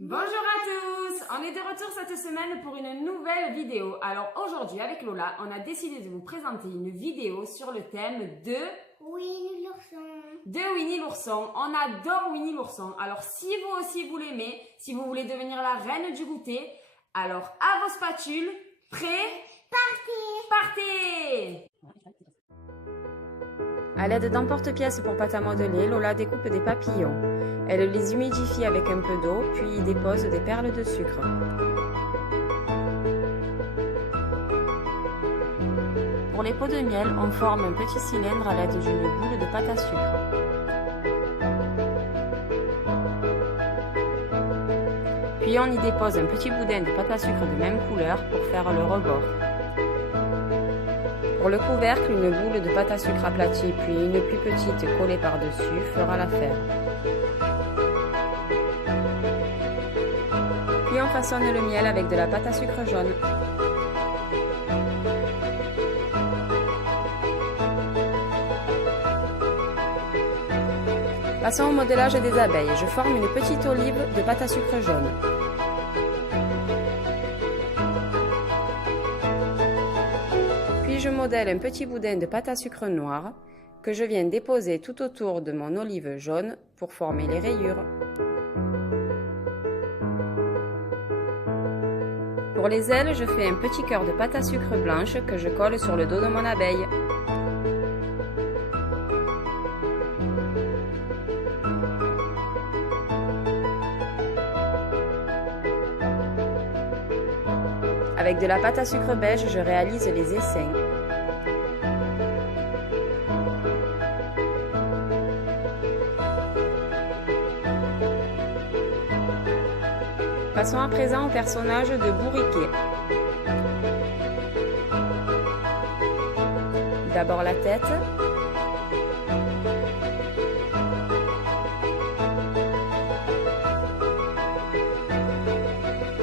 Bonjour à tous, on est de retour cette semaine pour une nouvelle vidéo. Alors aujourd'hui avec Lola, on a décidé de vous présenter une vidéo sur le thème de Winnie l'ourson. Winnie l'ourson. On adore Winnie l'ourson. Alors si vous aussi vous l'aimez, si vous voulez devenir la reine du goûter, alors à vos spatules, prêts? Partez! À l'aide d'un porte-pièce pour pâte à modeler, Lola découpe des papillons. Elle les humidifie avec un peu d'eau, puis y dépose des perles de sucre. Pour les pots de miel, on forme un petit cylindre à l'aide d'une boule de pâte à sucre. Puis on y dépose un petit boudin de pâte à sucre de même couleur pour faire le rebord. Pour le couvercle, une boule de pâte à sucre aplatie puis une plus petite collée par-dessus fera l'affaire. Puis on façonne le miel avec de la pâte à sucre jaune. Passons au modelage des abeilles. Je forme une petite olive de pâte à sucre jaune. Puis je modèle un petit boudin de pâte à sucre noire que je viens déposer tout autour de mon olive jaune pour former les rayures. Pour les ailes, je fais un petit cœur de pâte à sucre blanche que je colle sur le dos de mon abeille. Avec de la pâte à sucre beige, je réalise les essaims. Passons à présent au personnage de Bourriquet. D'abord la tête.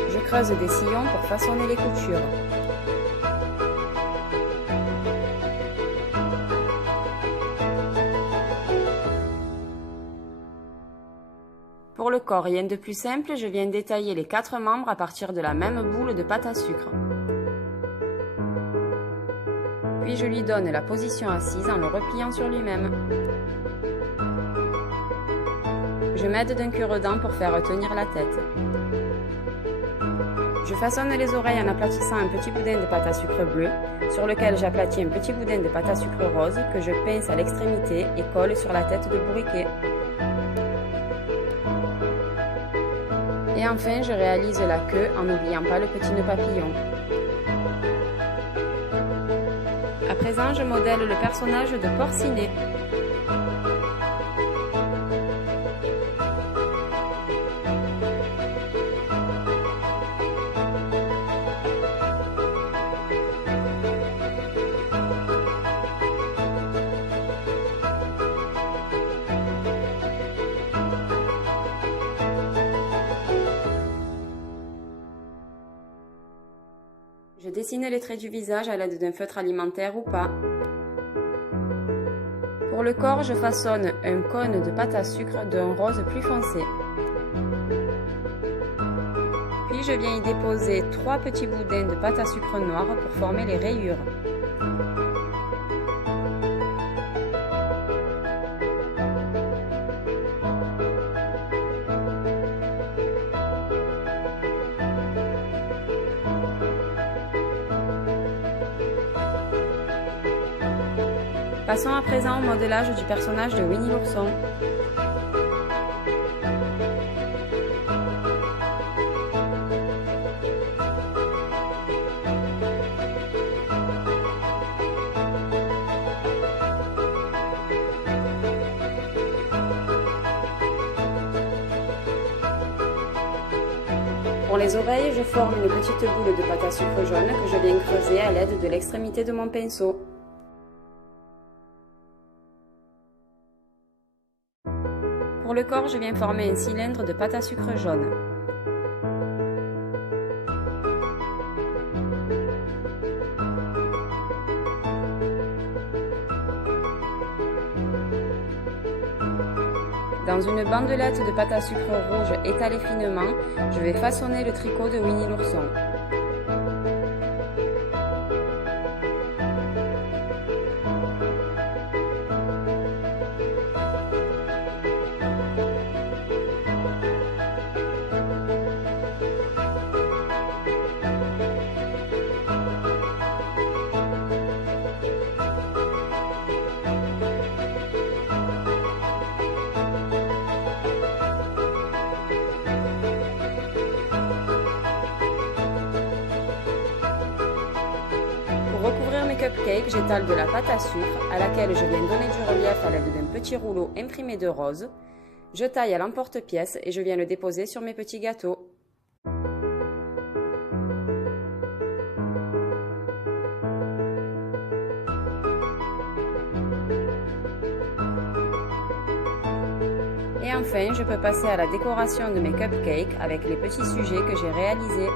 Je creuse des sillons pour façonner les coutures. Pour le corps, rien de plus simple, je viens détailler les 4 membres à partir de la même boule de pâte à sucre. Puis je lui donne la position assise en le repliant sur lui-même. Je m'aide d'un cure-dent pour faire tenir la tête. Je façonne les oreilles en aplatissant un petit boudin de pâte à sucre bleu, sur lequel j'aplatis un petit boudin de pâte à sucre rose que je pince à l'extrémité et colle sur la tête de Bourriquet. Et enfin, je réalise la queue en n'oubliant pas le petit nœud papillon. À présent, je modèle le personnage de Porcinet. Je dessine les traits du visage à l'aide d'un feutre alimentaire ou pas. Pour le corps, je façonne un cône de pâte à sucre d'un rose plus foncé. Puis je viens y déposer 3 petits boudins de pâte à sucre noire pour former les rayures. Passons à présent au modelage du personnage de Winnie l'ourson. Pour les oreilles, je forme une petite boule de pâte à sucre jaune que je viens creuser à l'aide de l'extrémité de mon pinceau. Pour le corps, je viens former un cylindre de pâte à sucre jaune. Dans une bandelette de pâte à sucre rouge étalée finement, je vais façonner le tricot de Winnie l'ourson. Pour recouvrir mes cupcakes, j'étale de la pâte à sucre à laquelle je viens donner du relief à l'aide d'un petit rouleau imprimé de rose. Je taille à l'emporte-pièce et je viens le déposer sur mes petits gâteaux. Et enfin, je peux passer à la décoration de mes cupcakes avec les petits sujets que j'ai réalisés.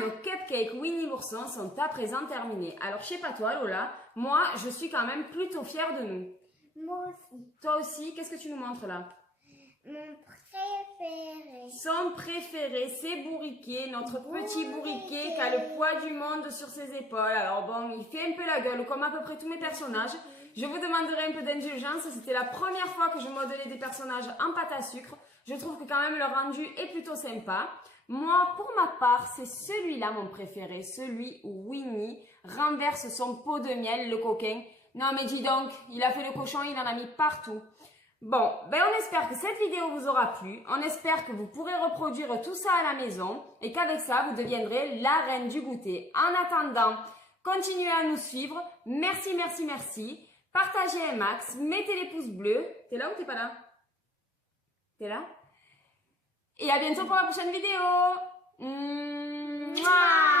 Nos cupcakes Winnie l'ourson sont à présent terminés. Alors, je sais pas toi, Lola, moi, je suis quand même plutôt fière de nous. Moi aussi. Toi aussi, qu'est-ce que tu nous montres là? Mon préféré. Son préféré, c'est Bourriquet, notre petit Bourriquet qui a le poids du monde sur ses épaules. Alors bon, il fait un peu la gueule, comme à peu près tous mes personnages. Je vous demanderai un peu d'indulgence, c'était la première fois que je modelais des personnages en pâte à sucre. Je trouve que quand même le rendu est plutôt sympa. Moi, pour ma part, c'est celui-là mon préféré, celui où Winnie renverse son pot de miel, le coquin. Non mais dis donc, il a fait le cochon, il en a mis partout. Bon, ben on espère que cette vidéo vous aura plu, on espère que vous pourrez reproduire tout ça à la maison et qu'avec ça, vous deviendrez la reine du goûter. En attendant, continuez à nous suivre, merci, merci, merci, partagez un max, mettez les pouces bleus. T'es là ou t'es pas là? T'es là? Et à bientôt pour la prochaine vidéo. Mouah.